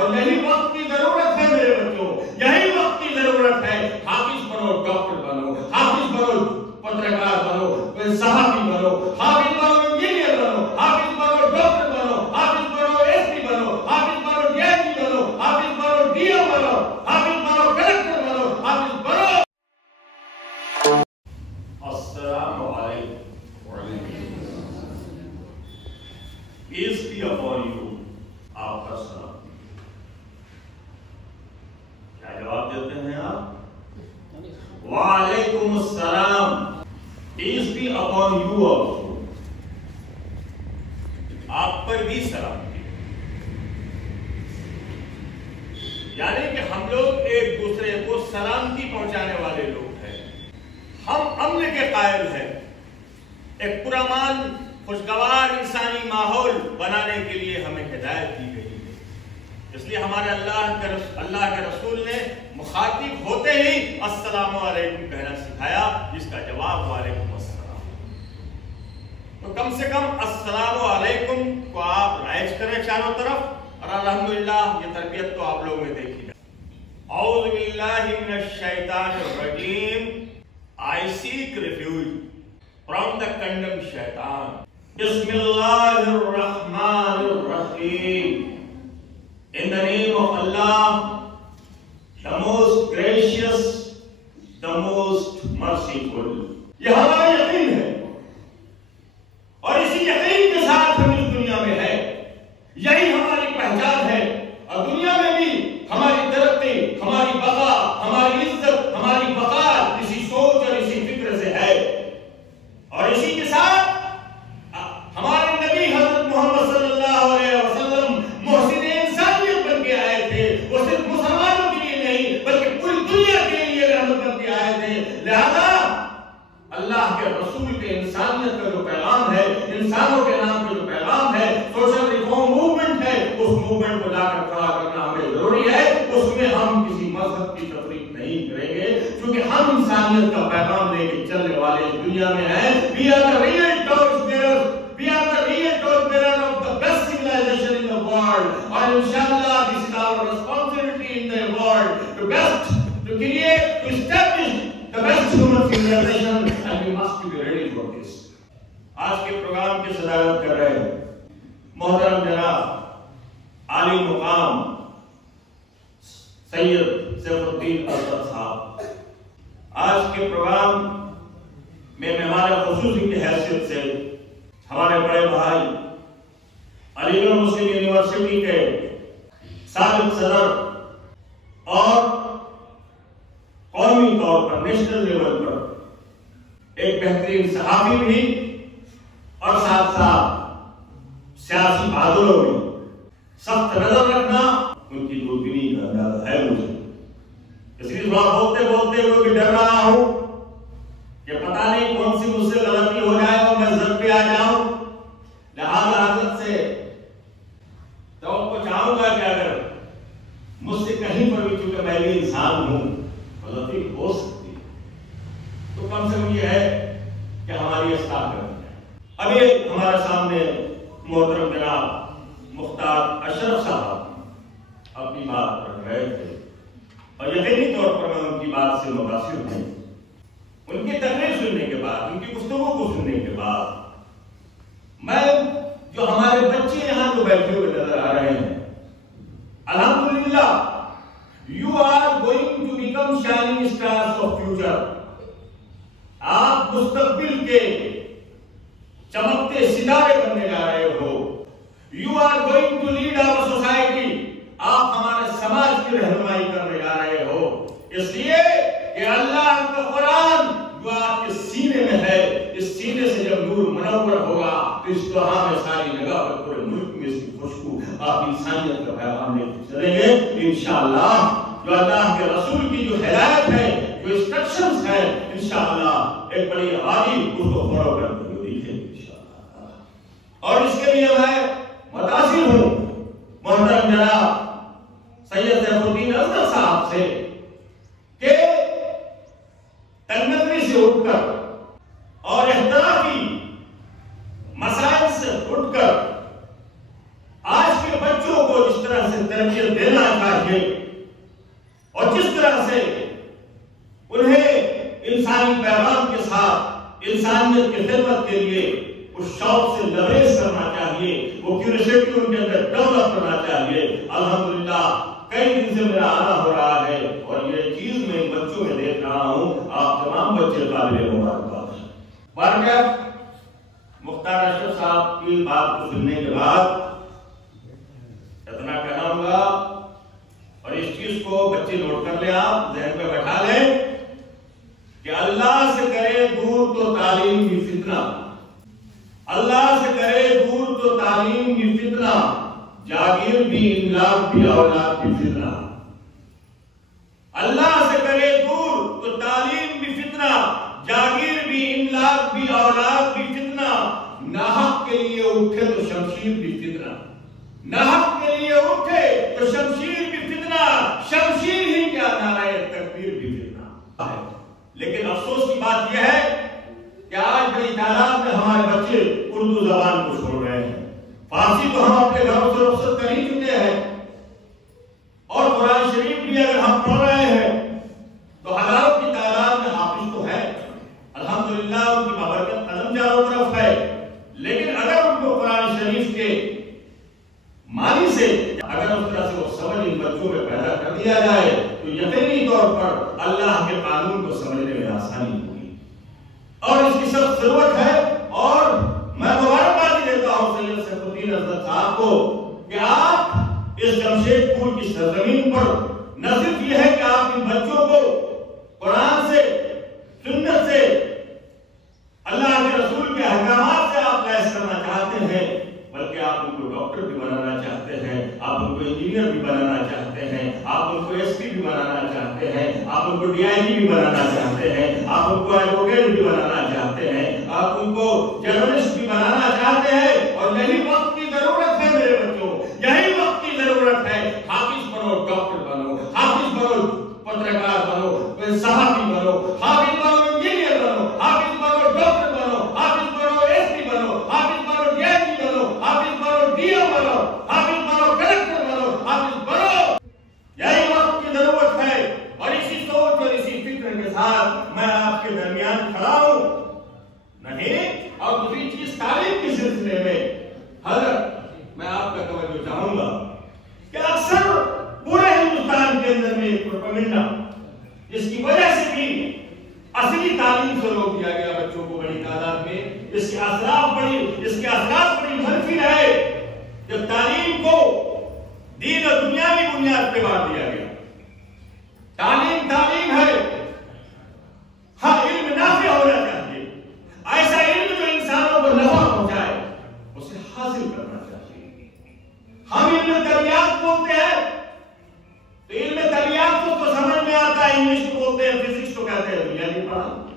اور یہی وقت کی ضرورت ہے میرے بچوں، یہی وقت کی ضرورت ہے. حافظ بنو، ڈاکٹر بنو، حافظ بنو، پترکار بنو، صحافی بنو، حافظ بنو، انجینئر بنو، حافظ بنو، ڈاکٹر بنو، حافظ بنو، ایس پی بنو، حافظ بنو، ڈی آئی جی بنو، حافظ بنو، ڈی ایم بنو، حافظ بنو، کلکٹر بنو، حافظ بنو. السلام علیکم. Peace be upon you. آپ کا سلام. کیا جواب دیتے ہیں آپ؟ وعلیکم السلام. Peace be upon you also. آپ پر بھی سلام. یعنی کہ ہم لوگ ایک دوسرے کو سلامتی پہنچانے والے لوگ ہیں. ہم امن کے قائل ہیں. ایک پرامن خوشگوار انسانی ماحول بنانے کے لیے ہمیں ہدایت دی گئی ہے. اس لیے ہمارے اللہ کے رسول نے مخاطب ہوتے ہی السلام علیکم کہنا سکھایا، جس کا جواب وعلیکم السلام. تو کم سے کم السلام علیکم کو آپ رائج کریں چاروں طرف، اور الحمدللہ یہ تربیت تو آپ لوگوں نے دیکھی ہے. اعوذ باللہ من الشیطان الرجیم. I seek refuge from the condemned shaitan. Bismillah ar-Rahman ar-Rahim. In the name of Allah, the most gracious, the most merciful. یہ ہمارا یقین ہے، اور اسی یقین کے ساتھ ہم اس دنیا میں ہے. یہی ہماری پہچان ہے، اور دنیا میں بھی ہماری ترقی، ہماری بقا، ہماری عزت، ہماری وقار اسی سوچ اور اسی فکر سے ہے. اور اسی کے ساتھ ہمارے نبی حضرت محمد صلی اللہ علیہ وسلم محسن انسانیت بن کے آئے تھے. وہ صرف مسلمانوں کے لیے نہیں بلکہ پوری دنیا کے لیے رحمت بن کے آئے تھے. لہذا اللہ کے رسول کے انسانیت کا جو پیغام ہے، انسانوں کے نام کا جو پیغام ہے، سوشل ریفارم موومنٹ ہے، اس موومنٹ کو لا کر کھڑا کرنا ہمیں ضروری ہے. اس میں ہم کسی مذہب کی تفریق نہیں کریں گے، کیونکہ ہم انسانیت کا پیغام لے کے چلنے والے اس دنیا میں ہیں. We are the real torch bearers. We are the real torch bearers of the best civilization in the world. And inshallah, this is our responsibility in the world to create, to establish the best human civilization, and we must be ready for this. آج کے programme کی صدارت کر رہے ہیں محترم جناب عالی مقام سید سیف الدین اسد صاحب. آج کے پروگرام میں مہمان خصوصی کی حیثیت سے ہمارے بڑے بھائی علی گڑھ مسلم یونیورسٹی کے سابق صدر اور قومی طور پر نیشنل لیول پر ایک بہترین صحافی بھی اور ساتھ ساتھ سیاسی بہادروں میں سخت نظر رکھنا ان کی دوربینی کا اندازہ ہے مجھے. اس لیے تھوڑا بولتے بولتے ہوئے بھی ڈر رہا ہوں کہ پتہ نہیں کون سی مجھ سے غلطی ہو جائے اور میں زد پہ آ جاؤں. لہٰذا حضرت سے توقع چاہوں گا کہ اگر مجھ سے کہیں پر بھی، چونکہ میں بھی انسان ہوں، غلطی ہو سکتی تو کم سے کم یہ ہے کہ ہماری اصلاح کرنی ہے. ابھی ہمارے سامنے محترم جناب مختار اشرف صاحب اپنی بات رکھ رہے تھے، اور یقینی طور پر میں ان کی بات سے متاثر ہوں. ان کی تقریر سننے کے بعد، ان کی گفتگو کو سننے کے بعد، میں جو ہمارے بچے یہاں جو بیٹھے ہوئے نظر آ رہے ہیں، الحمدللہ you are going to become shining stars of future. آپ مستقبل کے چمکتے ستارے بننے جا رہے ہو. You are going to lead our society. آپ ہمارے سماج کی رہنمائی کرنے جا رہے ہو. اس لیے کہ اللہ کا قرآن جو آپ کے سینے میں ہے، اس سینے سے جب نور منور ہوگا تو اس طرح میں ساری جگہ پر پورے ملک میں اس کی خوشبو آپ انسانیت کا پیغام لے کے چلیں گے انشاءاللہ. جو اللہ کے رسول کی جو ہدایت ہے، جو انسٹرکشنز ہیں، انشاءاللہ ایک بڑی آبادی اس کو فالو کرتے ہوئے دیکھیں انشاءاللہ. اور اس کے لیے میں متاثر ہوں محترم جناب سید سیف الدین اسد صاحب سے کہ تنگری سے اٹھ کر اور اختلافی مسائل سے اٹھ کر آج کے بچوں کو جس طرح سے تربیت دینا چاہیے، اور جس طرح سے انہیں انسانی پیغام کے ساتھ انسانیت کی خدمت کے لیے اس شوق سے لبریز کرنا چاہیے، وہ کیوریوسٹی ان کے اندر ڈیولپ کرنا چاہیے۔ الحمدللہ کئی دن سے میرا آنا ہو رہا ہے اور یہ چیز میں بچوں میں دیکھ رہا ہوں۔ آپ تمام بچے قابل مبارکباد ہیں۔ بارگاہ مختار اشرف صاحب کی بات کو سننے کے بعد اتنا کہنا ہوگا، اور اس چیز کو بچے نوٹ کر لیں، آپ ذہن پہ بٹھا لیں کہ اللہ سے کرے دور تو تعلیم کی فتنہ، اللہ سے کرے دور تو تعلیم کی فتنہ، جاگیر بھی املاک بھی اولاد کی فتنہ۔ اللہ سے کرے دور تو تعلیم بھی فتنہ، جاگیر بھی املاک بھی اولاد بھی فتنہ، ناحق کے لیے اٹھے تو شمشیر بھی فتنہ، ناحق کے لیے اٹھے تو شمشیر بھی فتنہ، شمشیر ہی کیا نعرہ تکبیر بھی فتنہ ہے۔ لیکن افسوس کی بات یہ ہے کہ آج بڑی تعداد میں ہمارے بچے اردو زبان کو چھوڑ رہے ہیں، فارسی تو ہم اپنے گھروں سے رخصت کر ہی چکے ہیں، اور قرآن شریف بھی اگر ہم پڑھ رہے ہیں تو ہزاروں کی تعداد میں حافظ تو ہے، الحمدللہ ان کی بابرکت قدم چاروں طرف ہے، لیکن اگر ان کو قرآن شریف کے معنی سے اگر اس طرح سے وہ سمجھ ان بچوں میں پیدا کر دیا جائے تو یقینی طور پر اللہ کے قانون کو سمجھنے میں آسانی ہوگی، اور اس کی سخت ضرورت ہے۔ اور میں مبارکباد دیتا ہوں سید سیف الدین حضرت صاحب کو کہ آپ اس جمشید پور کی سرزمین پر نہ صرف یہ ہے کہ آپ ان بچوں کو قرآن سے، سنت سے، اللہ کے رسول کے احکامات سے آپ لیس کرنا چاہتے ہیں، بلکہ آپ ان کو ڈاکٹر بھی بنانا چاہتے ہیں، آپ ان کو انجینئر بھی بنانا چاہتے ہیں، آپ ان کو ایس پی بھی بنانا چاہتے ہیں، آپ ان کو ڈی آئی جی بھی بنانا چاہتے ہیں، آپ ان کو ایڈوکیٹ بھی بنانا چاہتے ہیں، آپ ان کو جرنلسٹ بھی بنانا چاہتے ہیں، اور یہی وقت کی ضرورت ہے میرے بچوں، یہی وقت کی ضرورت ہے۔ حافظ بنو، ڈاکٹر بنو، حافظ بنو، پترکار بنو، صحافی بنو، حافظ بنو، انجینئر بنو، حافظ بنو، ڈاکٹر بنو، حافظ بنو، ایس پی بنو، حافظ بنو، ڈی آئی جی بنو، حافظ بنو، ڈی او بنو، حافظ بنو، کلکٹر بنو، حافظ بنو۔ یہی وقت کی ضرورت ہے، اور اسی سوچ اور اسی فکر کے ساتھ میں آپ کے درمیان کھڑا ہوں۔ نہیں، اور دوسری چیز تعلیم کے سلسلے میں حضرت میں آپ کا توجہ چاہوں گا کہ اکثر پورے ہندوستان کے اندر میں ایک پروپیگنڈا جس کی وجہ سے بھی اصلی تعلیم سے روک دیا گیا بچوں کو بڑی تعداد میں، اس کے اثرات بڑی منفی رہے جب تعلیم کو دین اور دنیاوی بنیاد پہ بانٹ دیا گیا۔ تعلیم ہے، ہاں علم نافع ہونا چاہیے، ایسا علم جو انسانوں کو نفع پہنچائے اسے حاصل کرنا چاہیے۔ ہم علم طبیعت بولتے ہیں تو علم طبیعت کو سمجھ میں آتا ہے، انگلش کو بولتے ہیں، فزکس کو کہتے ہیں دنیا کی پڑھائی۔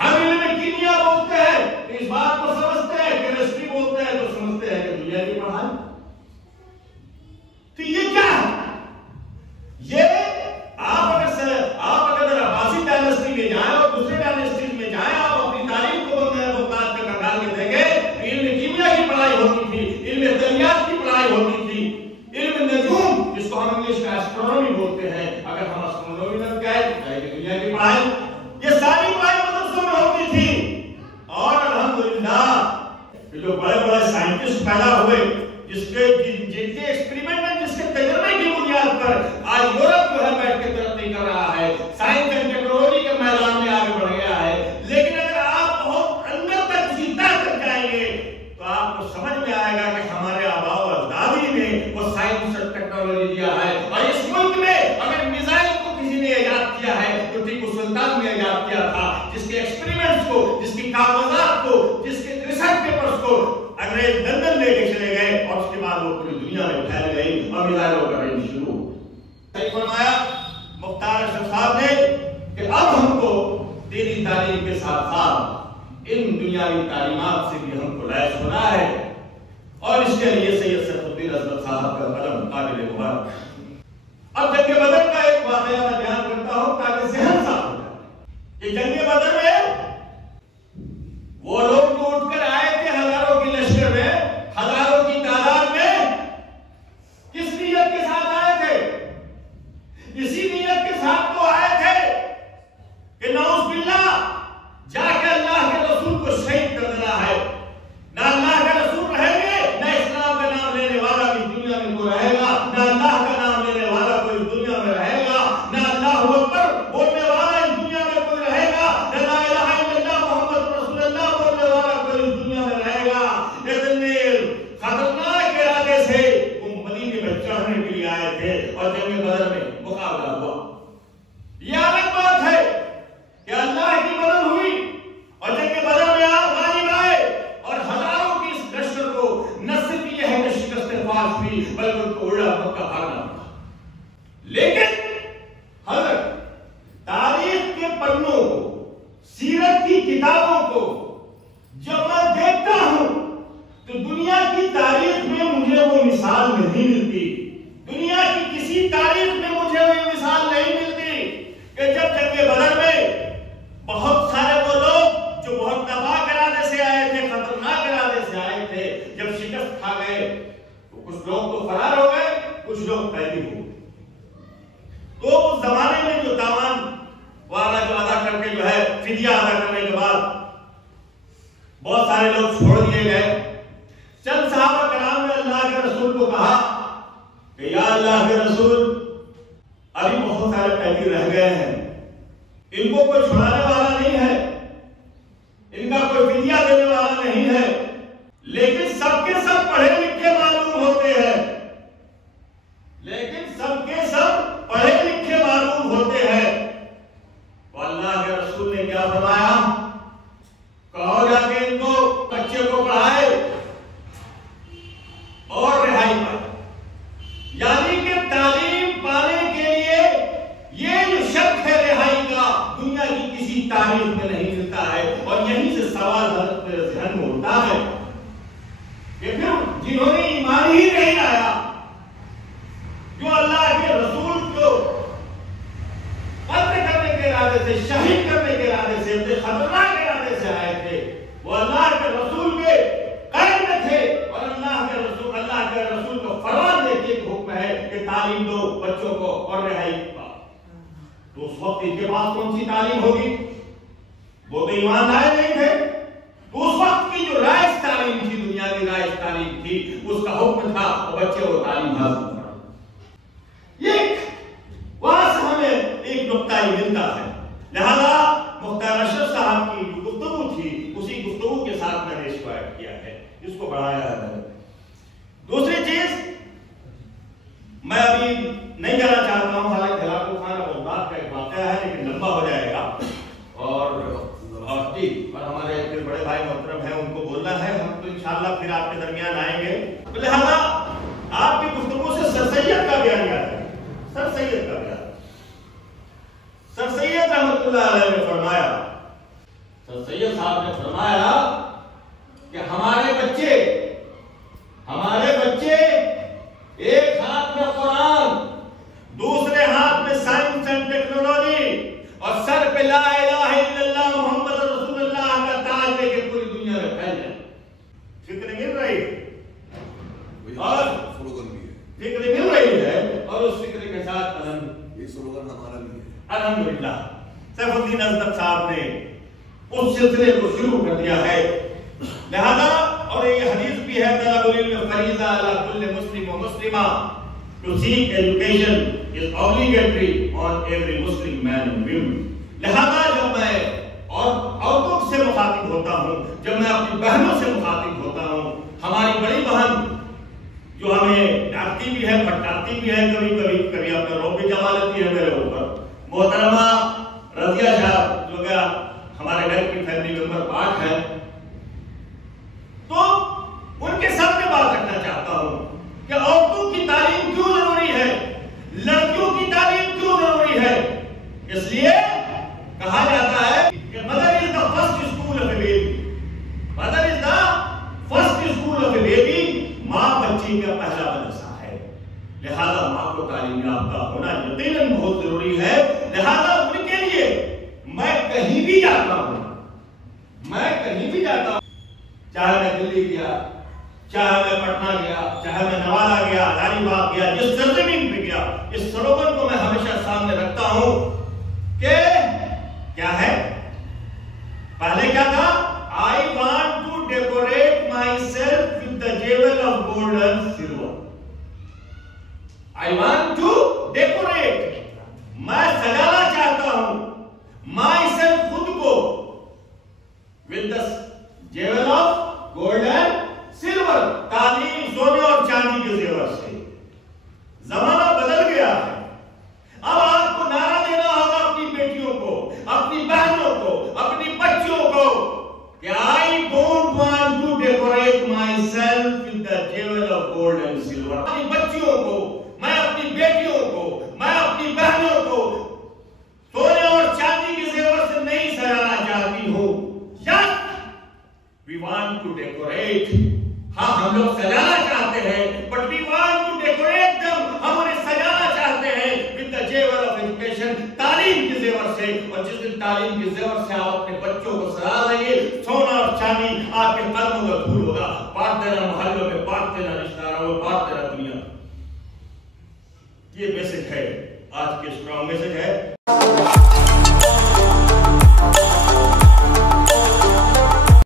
ہم علم کیمیا بولتے ہیں تو اس بات کو سمجھتے ہیں، کیمسٹری بولتے ہیں تو سمجھتے ہیں کہ دنیا کی پڑھائی۔ تو یہ کیا ہے؟ یہ آپ اگر عباسی ڈائنسٹی میں جائیں اور دوسرے ڈائنسٹیز میں جائیں، آپ اپنی تاریخ کو بندے بغداد میں کنگال کے دیکھیں، علم کیمیا کی پڑھائی ہوتی تھی، علم طبیعت کی پڑھائی ہوتی تھی، علم نجوم جس کو ہم انگلش میں ایسٹرونومی بولتے ہیں، اگر ہم ایسٹرونومی میں گئے تو دنیا کی پڑھائی، یہ ساری پڑھائی مدرسوں میں ہوتی تھی۔ اور الحمدللہ جو بڑے بڑے سائنٹسٹ پیدا ہوئے جن کے ایکسپریمنٹ، جس کے تجربے کی بنیاد پر آج یورپ جو ہے بیٹھ کے ترقی کر رہا ہے، سائنس اینڈ ٹیکنالوجی کے میدان میں آگے بڑھ گیا ہے۔ لیکن اگر آپ بہت اندر تک کسی طرح تک جائیں گے تو آپ کو سمجھ میں آئے گا کہ ہمارے آباء و اجدادی نے وہ سائنس اور ٹیکنالوجی دیا ہے، اور اس ملک میں اگر میزائل کو کسی نے ایجاد کیا ہے تو ٹیپو سلطان نے ایجاد کیا تھا، جس کے ایکسپریمنٹس کو، جس کی کاغذات کو، جس کے ریسرچ پیپرز کو انگریز لندن لے کے چلے گئے، اور اس کے بعد وہ پوری دنیا میں پھیل گئی اور میزائلوں کا رینج شروع۔ صحیح فرمایا مختار اشرف صاحب نے کہ اب ہم کو دینی تعلیم کے ساتھ ساتھ ان دنیاوی تعلیمات سے بھی ہم کو لیس ہونا ہے، اور اس کے لیے سید سیف الدین حضرت صاحب کا قدم قابل مبارک۔ اب جنگ بدر کا ایک واقعہ میں بیان کرتا ہوں تاکہ ذہن صاف ہو جائے کہ جنگ بدر میں وہ لوگ جو اٹھ کر آئے تھے ہزاروں کی لشکر میں، ہزاروں کی تعداد میں، کس نیت کے ساتھ آئے تھے؟ تھے اور جنگ بدر میں مقابلہ ہوا. یہ الگ بات ہے کہ اللہ کی مدد ہوئی اور جنگ بدر میں آپ غالب آئے اور ہزاروں کی اس لشکر کو نہ صرف یہ ہے کہ شکست فاش ہوئی بلکہ ان کو اڑا مکہ بھاگنا پڑا. لیکن حضرت تاریخ کے پنوں کو، سیرت کی کتابوں کو جب میں دیکھتا ہوں تو دنیا کی تاریخ میں مجھے وہ مثال نہیں ملتی. دنیا کی کسی تاریخ میں مجھے وہ مثال نہیں ملتی کہ جب جنگ بدر میں بہت سارے وہ لوگ جو بہت تباہ ارادے سے آئے تھے، خطرناک ارادے سے آئے تھے، جب شکست کھا گئے تو کچھ لوگ تو فرار ہو گئے، کچھ لوگ قیدی ہو گئے. تو اس زمانے میں جو تاوان وعدہ جو ادا کر کے جو ہے فدیہ ادا کرنے کے بعد بہت سارے لوگ چھوڑ دیے گئے. چند صحابہ کرام نے اللہ کے رسول کو کہا کہ یا اللہ کے رسول، ابھی بہت سارے قیدی رہ گئے ہیں، ان کو کوئی چھڑانے والا نہیں ہے، ان کا کوئی فدیہ دینے والا نہیں ہے، لیکن سب کے سب پڑھے لکھے معلوم ہوتے ہیں، لیکن سب کے سب پڑھے لکھے معلوم ہوتے ہیں. تو اللہ کے رسول نے کیا فرمایا؟ کہو جا کے ان کو، بچے کو پڑھائے اور رہائی پائے. یعنی کہ تعلیم پانے کے لیے یہ جو شرط ہے رہائی کا، دنیا کی کسی تاریخ میں نہیں ملتا ہے. اور یہیں سے سوال حضرت میرے ذہن میں اٹھتا ہے کہ پھر جنہوں نے ایمان ہی نہیں لایا، جو اللہ کے رسول کو قتل کرنے کے ارادے سے، شہید کرنے کے ارادے سے، خطرناک ارادے سے آئے تھے، وہ اللہ کے رسول کے قید میں تھے. اور اللہ کے رسول کو فرمان دے کے ایک حکم ہے کہ تعلیم دو بچوں کو اور رہائی پاؤ. تو اس وقت ان کے پاس کون سی تعلیم ہوگی؟ وہ تو ایمان لائے نہیں تھے. تو اس وقت کی جو رائج تعلیم تھی، دنیا کی رائج تعلیم تھی، اس کا حکم تھا اور بچے کو تعلیم حاصل کرنا. یہ وہاں سے ہمیں ایک نقطہ ہی ملتا ہے. لہذا مختار اشرف صاحب کی جو گفتگو تھی، اسی گفتگو کے ساتھ میں نے اس کو ایڈ کیا ہے، اس کو بڑھایا ہے. دوسری چیز میں ابھی نہیں کہنا چاہتا ہوں، حالانکہ ہلاکو خان ابوبکر کا ایک واقعہ ہے لیکن لمبا ہو جائے گا. اور ہمارے پھر بڑے بھائی محترم ہیں، ان کو بولنا ہے، ہم تو انشاءاللہ پھر آپ کے درمیان آئیں گے. لہذا آپ کی گفتگو سے سر سید کا بیان یاد ہے. سر سید کا بیان، سر سید رحمت اللہ علیہ نے فرمایا، سر سید صاحب نے فرمایا کہ ہمارے بچے ایک ہاتھ میں قرآن، دوسرے ہاتھ میں سائنس اینڈ ٹیکنالوجی، اور سر پہ لا الہ الا اللہ محمد رسول اللہ کا تاج لے کے پوری دنیا میں پھیل جائے. فکر مل رہی اور فکر مل رہی ہے، اور اس فکر کے ساتھ الحمدللہ سیف الدین ازدق صاحب نے اس سلسلے کو شروع کر دیا ہے. لہذا اور یہ حدیث بھی ہے، طلب العلم فریضہ علی کل مسلم و مسلمہ، to seek education is obligatory on every Muslim man and woman. لہذا جب میں عورتوں سے مخاطب ہوتا ہوں، جب میں اپنی بہنوں سے مخاطب ہوتا ہوں، ہماری بڑی بہن جو ہمیں ڈانٹتی بھی ہے، پھٹکارتی بھی ہے، کبھی اپنے روب بھی جما لیتی ہے میرے اوپر، محترمہ رضیہ صاحب جو کہ ہمارے گھر کی فیملی ممبر پارٹ ہے، تو ان کے سامنے بات رکھنا چاہتا ہوں کہ عورتوں کی تعلیم کیوں ضروری ہے، لڑکیوں کی تعلیم کیوں ضروری ہے. اس لیے کہا جاتا ہے کہ mother is the first school of a baby. Mother is the first school of a baby. ماں بچی کا پہلا مدرسہ ہے. لہذا ماں کو تعلیم یافتہ ہونا یقیناً بہت ضروری ہے. لہذا ان کے لیے میں کہیں بھی جاتا ہوں، چاہے میں دلی گیا، چاہے میں پٹنہ گیا، چاہے میں نوادہ گیا، ہزاری باغ گیا، جس سرزمین پہ گیا، اس سلوگن کو میں ہمیشہ سامنے رکھتا ہوں کہ کیا ہے؟ پہلے کیا تھا؟ I want to decorate myself with the jewel of gold and silver. I want to decorate. میں سجانا چاہتا ہوں myself خود کو with the jewel of gold and silver. تعلیم سونے اور چاندی کے زیور سے. زمانہ بدل سے اور جس دن تعلیم کے زیور سے آپ اپنے بچوں کو سجا دیں گے، سونا اور چاندی آپ کے قدموں کا دھول ہوگا. بانٹ دینا محلوں میں، بانٹ دینا رشتہ داروں میں، بانٹ دینا دنیا. یہ میسج ہے آج کے اسٹرانگ میسج ہے.